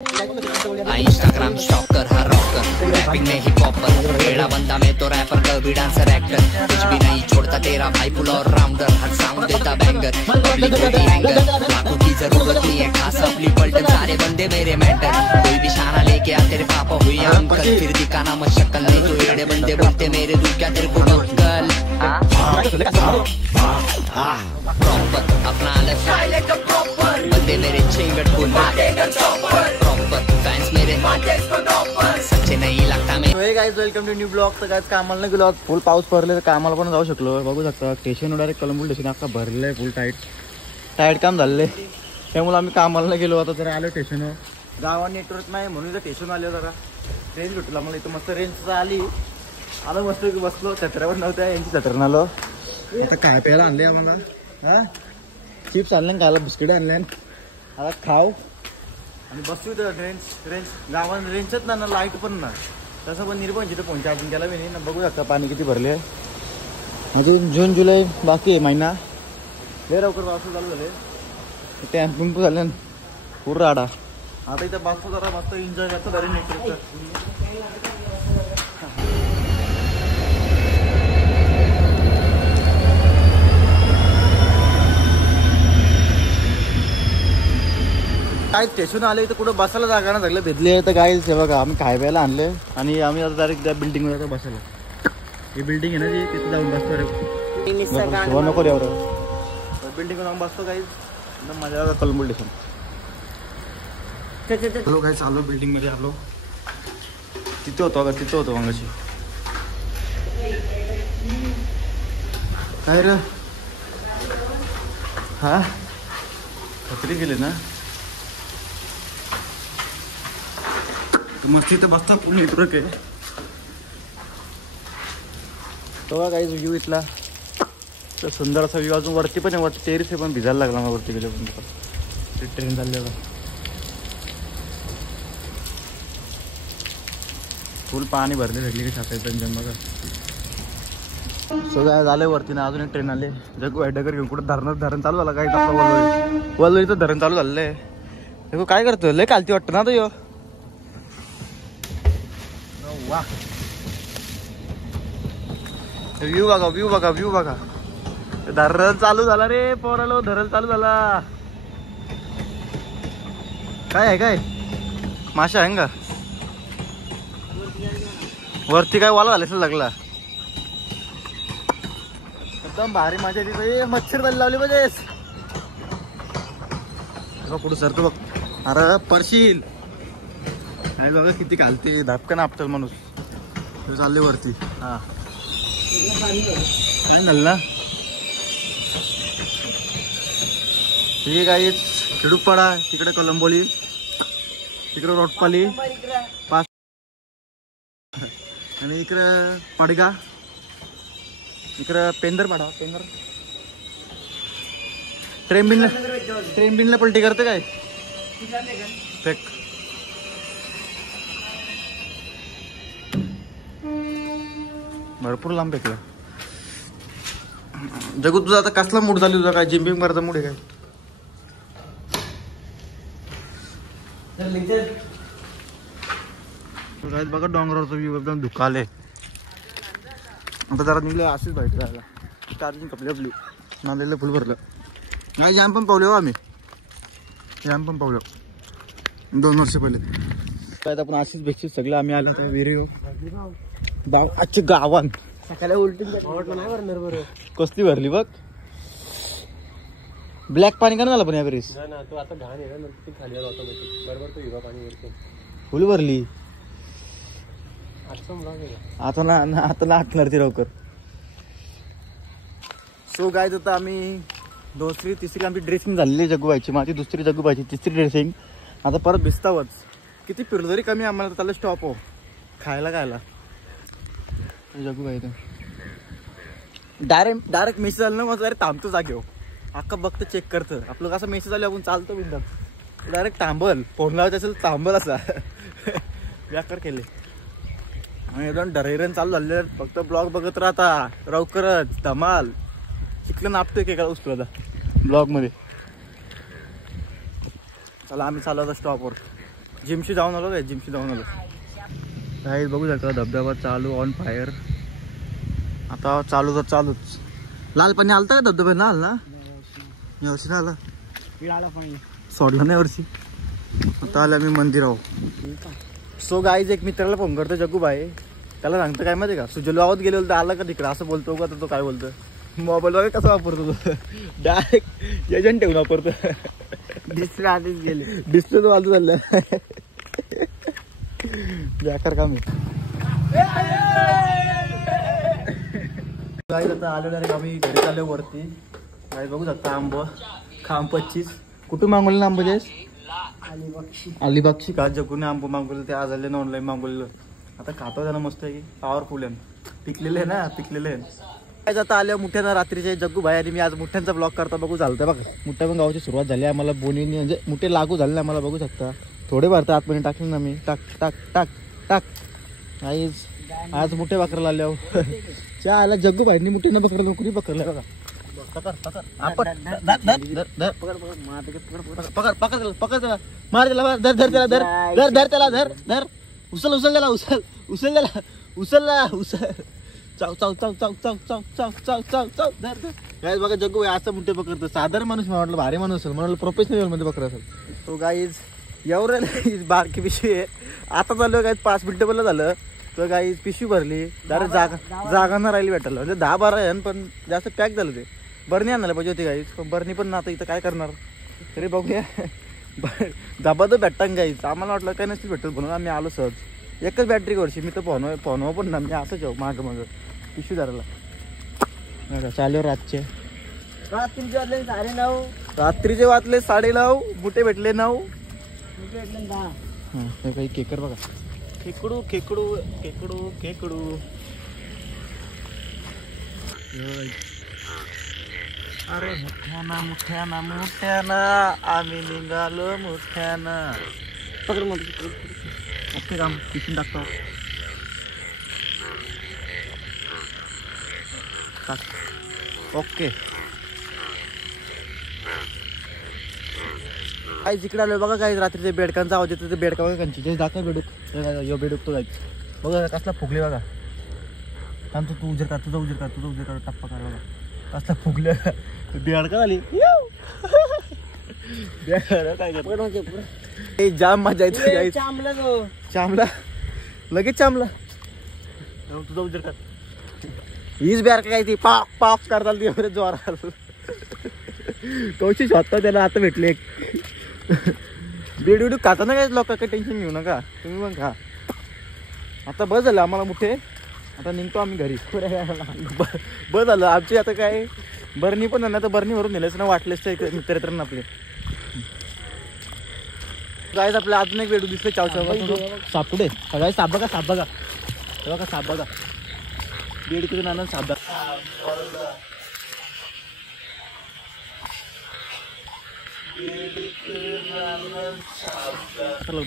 Instagram stalker हर rocker wrapping में heap hopper बड़ा बंदा मैं तो रैपर कभी डांसर एक्टर कुछ भी नहीं छोड़ता तेरा भाई पुल और राउंडर हर साउंड देता बैंगर पब्लिक होती हैंगर लाखों की जरूरत नहीं है खास अपनी पलटन सारे बंदे मेरे मेंटर कोई भी शाना लेके आ तेरे पापा हुई अंकल फिर दिखाना मत शक्ल नहीं तो एड़े बंदे बोलते मेरे दूर क्या तेरे को बक्कल प्रॉपर अपना अलग बंदे मेरे चेंगट को प्रॉपर फैंस मेरे सच्चे नहीं लगता मैं hey guys welcome to new blog. तर गाइस कामाला नाही गेलो, फुल पाऊस पडले तर कामाला पण जाऊ शकलो. बघू शकता स्टेशन डायरेक्ट कलंबूल स्टेशन अख्खा भरलंय फुल टाईट काम झालंय. त्यामुळे आम्ही कामाला नाही गेलो. आता जरा आलो स्टेशनवर. गावात नेटवर्क नाही म्हणून तर स्टेशन आलो. जरा रेंज भेटला मला इथं मस्त रेंज आली. आलो मस्त बसलो. छत्र्यावर नव्हत्या यांची छत्र्यानं आलो. आता काय प्यायला आणले आम्हाला हा चिप्स आणले खायला बिस्किट आणले. आता खाऊ आणि बसू तर रेंज गावात रेंजच ना लाईट पण ना तसं पण निर्बंध तिथं फोन चार्जिंग केला मी नाही. बघू शकता पाणी किती भरले. अजून जून जुलै बाकी आहे महिना. लय लवकर पाऊस चालू झाले. टॅम्पिंग झाले पूर्ण राडा. आता इथं बसतो जरा मस्त एन्जॉय करतो घरी नेटवर्कचं. काय स्टेशन आले तर कुठं बसायला जागा ना सगळं भेटले. तर काय हे बघा आम्ही खाय प्यायला आणले आणि आम्ही आता डायरेक्ट त्या बिल्डिंगवर जातो बसायला. ही बिल्डिंग आहे ना ती तिथे जाऊन बसतो. नको रे बिल्डिंगवर जाऊन बसतो काही एकदम मजा कलंबूल स्टेशन. हॅलो काय चालू बिल्डिंग मध्ये आलो. तिथे होतो अगं तिथे होतो मगाशी. काय रे हा खत्री गेले ना मस्त इथं बसता फुल नेटवर्क आहे. तो काही व्ह्यू इथला तर सुंदर असा व्ह्यू. अजून वरती पण आहे. वरती टेरिस आहे पण भिजायला लागला मग वरती गेलं पण ट्रेन चाललेलं फुल पाणी भरले भेटली की छापायचं जन बघा. सगळं झालं वरती ना. अजून एक ट्रेन आले. जगू डगर घेऊन कुठं धरण चालू झालं काही वलवलीचं धरण चालू झालंय. देखो काय करतो लय कालती वाटतं ना तो यो. वा व्ह्यू बघा धरण चालू झाला रे पोरालो. धरण चालू झाला. काय आहे काय माशा आहे का वरती काय वाला झाले लागला एकदम भारी मजा तिथे. मच्छर बल्ली लावली पाहिजे पुढे सरतो बघ. अरे परशील काय बघा किती घालते धापकन आपटल माणूस. चालले वरती हा काय झालं ना. ठीक आहे खेडूपाडा तिकडे कलंबोली तिकडे रोटपाली पाच आणि इकडं पडगा इकडं पेंदरपाडा ट्रेन बिनला पलटी करते काय फेक. भरपूर लांब फेकला. जगू तुझा आता कसला मूड झाली तुझा काय जिम्बिंग करता मूड आहे काय. बघा डोंगरावरचा व्ह्यू एकदम धुकाले. आता जरा निघले असेच बाईक जायला. चार्जिंग कपली आपली नांदेडला फुल भरलं. नाही जॅम पण पावले हो आम्ही. जॅम पण पावलं 2 वर्ष पहिले. काय आपण अशीच भेटची सगळं आम्ही आलो आता विहिरी आजची गावान सकाळी उलटी कसली भरली बघ. ब्लॅक पाणी का झालं पण या वेळेस फुल भरली. आता ना आटणार ती लवकर. सो गाय आता आम्ही दुसरी तिसरी आमची ड्रेसिंग झालेली जगूबाईची. माझी दुसरी जगूबाईची तिसरी ड्रेसिंग. आता परत भिजतावच किती फिरलो तरी कमी आम्हाला त्याला स्टॉप हो खायला जगूबाई तर डायरेक्ट मेसेज आला ना मग अरे थांबतो जागेव अख्खा बघतं चेक करतं. आपलं कसं मेसेज आले आपण चालतो बिंदास डायरेक्ट थांबल फोन लावायचं असेल थांबल असा व्याकर केले. आणि एकदम डरेरन चालू झाले. फक्त ब्लॉग बघत राहता लवकरच धमाल शिकलं नापतोय की काय उचलो आता ब्लॉग मध्ये. चला आम्ही चालू आता स्टॉपवर. जिमशी जाऊन आलो काय, जिमशी जाऊन आलो काही बघू शकता धबधबा चालू ऑन फायर. आता चालू तर चालूच. लाल पाणी आलतं का धबधब्यात? ना आलं ना, यावर्षी ना आला, सोडलं नाही वर्षी. आता आलं मी मंदिरावर. सो गाईज एक मित्राला फोन करतो जग्गू भाई, त्याला सांगतं काय माहिती का, सुजल गावात गेले तर आला का तिकडं असं बोलतो का, तो काय बोलतो मोबाईल वगैरे कसं वापरतो तो डायरेक्ट एजंट ठेवून वापरतो. डिस्प्ले आधीच गेले, डिस्प्ले तो आलतो चाललं बेकार काम आहे. गाईज आता आलेलो आहे आम्ही घरी चाललो वरती. गाईज बघू शकता आंब खांब 25 कुठून मागवले ना आंबो जयस? अलिबागशी का जगूने आंबो मागवले ते आज आले ना ऑनलाईन मागवलेलं. आता खातो त्यांना मस्त आहे की पॉवरफुल आहे, पिकलेले आहे ना, पिकलेले आहे. आता आल्या मुठ्यानं रात्रीचे जग्गू भाई आणि मी आज मुठ्यांचा ब्लॉग करता बघू चालतं बघा. मुठ्या पण गावाची सुरुवात झाली आम्हाला बोनीने, म्हणजे मुठे लागू झाले आम्हाला बघू शकता. थोडे भरतं आतमध्ये टाकले ना मी, टाक टाक टाक टाक. आज मुठे वाकरायला आल्या च्या आला जग्गू भाईनी मुठ्यांना पकडलं, कुणी पकडलं बघा. पकड त्याला, मार त्याला, धर धर त्याला, धर धर धर त्याला, धर धर, उचल उचल त्याला, उचल उचल त्याला, उचलला उचल, चाव चाव चाव चाव चाव चाव चाव चाव चाव चाव, धर धर. गाईज बघा जग्गू भाई असं मुठे पकडतो. साधारण माणूस मला वाटलं भारी माणूस असेल, मला प्रोफेशनल मध्ये पकडत असेल. तो गाईज एवढं बारकी पिशवी आहे. आता चालू गाईज 5 मिनिटं बोललं झालं तर गाईज पिशवी भरली. डायरेक्ट जागा न राहिली भेटायला, म्हणजे 10-12 आहे पण जास्त पॅक झालं ते. बरणी आणायला पाहिजे होती गाईज, पण बरणी पण आता इथं काय करणार तरी बघूया. धबाधब भेटतात गाईज, आम्हाला वाटलं काय नसतील भेटत म्हणून आम्ही आलो सहज. एकच बॅटरी वर्षी मी तर फोनवर पण ना, मी असंच जाऊ मागं मागं पिशवी धरायला. चालेल रातचे रात्रीचे वाजले 9:30, रात्रीचे वाजले 9:30, बुटे भेटले 9, भेटले 10. काही केकर बघा, खेकडू खेकडू खेकडू खेकडू. अरे मुठ्याना मुठ्याना मुठ्याना आम्ही निघालो मुठ्याना. पकड मग ओके काम पिशून टाकतो. ओके काय जिकडे आलो बघा काय रात्रीचे बेडकांचा आवाज येतो. ते बेडका बघा कंची दाखव बेडूक, यो बेडूक तो जायचं बघा कसला फुगले बघा. थांबतो तू उजेर का, तुझा उजेर का, तुझा उजेर का, टप्पा कर बघा कसला फुगले. बेडका झाली काय जाम मजा येते. चांबला लगेच चांबला, तुझा उजेर का. हीच बेडका काय ती पाप पाप करताल ती बरेच जोरात. कौशिक होता त्याला आता भेटले. बेड उडूक खाता ना काय लोक, काही टेन्शन घेऊ नका तुम्ही पण खा. आता बस झालं आम्हाला मुठे, आता निघतो आम्ही घरी. बस झालं आमची आता काय बरणी पण ना, तर बरणी भरून नेलंच ना वाटलेच मित्र आपले. काय आपल्या अजून एक बेडू दिसले चाव चाव सापडे सगळे. साप बघा, साप बघा, तेव्हा का साप बघा. बेड करून आणून साप बघा.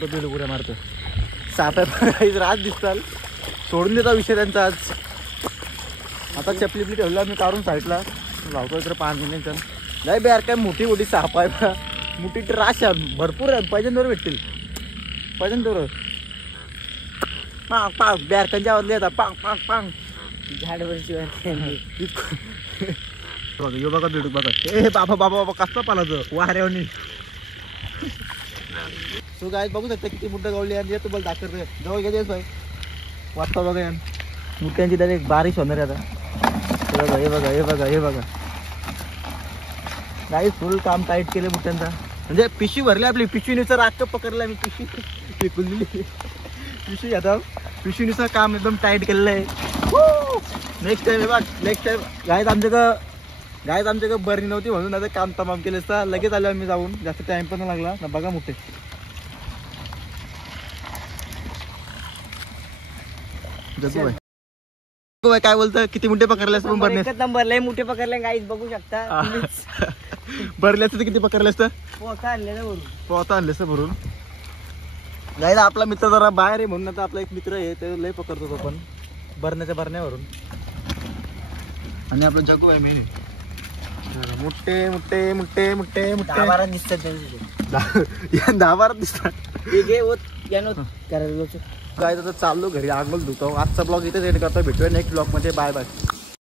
बेड उड्या मारतो साप रात दिसताल. सोडून देता विषय त्यांचा आज. आता चपली पली ठेवला मी काढून साईडला लावतो इकडे पाणी नाही. तर नाही बेर काय मोठी मोठी साप आहे बा, मोठी राश आहे भरपूर आहे. पैजनवर भेटतील, पैजनवर पांग पांग बेरकांच्या आवाज येतात पांग पांग पांग. झाडवरची बघा यो बघा बेडूक बघा. ए बाबा बाबा बाबा कसं पालाचं वाऱ्यावनी. तो गाय बघू शकता किती मोठं गावली आणि तुम्हाला दाखवतोय. जवळ घ्यायच भाई वाटतं बघा यान मुठ्यांची डायरेक्ट बारिश होणार आहे आता. हे बघा हे बघा हे बघा गाईस फुल काम टाईट केले मुठ्यांचा. म्हणजे पिशवी भरली आपली, पिशवीनुसार राख पकडला मी. पिशवी फेकून दिली पिशवी. आता पिशवीनुसार काम एकदम टाईट केलेलं आहे. नेक्स्ट टाइम बघ, नेक्स्ट टाइम गाईस आमच्याकडे बरणी नव्हती म्हणून आता काम तमाम केलं असतं. लगेच आलो आम्ही जाऊन, जास्त टाइम पण लागला ना. बघा मुठे काय बोलतं, किती मुठे पकडले असतं बरणे? नंबर लय मोठे पकडले गाईस बघू शकता. भरले असतं किती पकडले असतं? पोता आणले ना भरून, पोता आणले असतं भरून. गाईस आपला मित्र जरा बाहेर आहे म्हणून आता आपला एक मित्र आहे ते लय पकडतो तो पण भरण्याच्या भरण्यावरून. आणि आपलं जग्गू आहे मेन. मोठे मोठे मोठे मोठे मोठे 10-12 दिसतात त्यांचे. दहा बारा दिसतात. ठीक आहे यानो करायला काय तर चाललो घरी आंघोळ धुतो. आजचा ब्लॉग इथेच एंड करतो. भेटूया नेक्स्ट ब्लॉग मध्ये. Bye bye.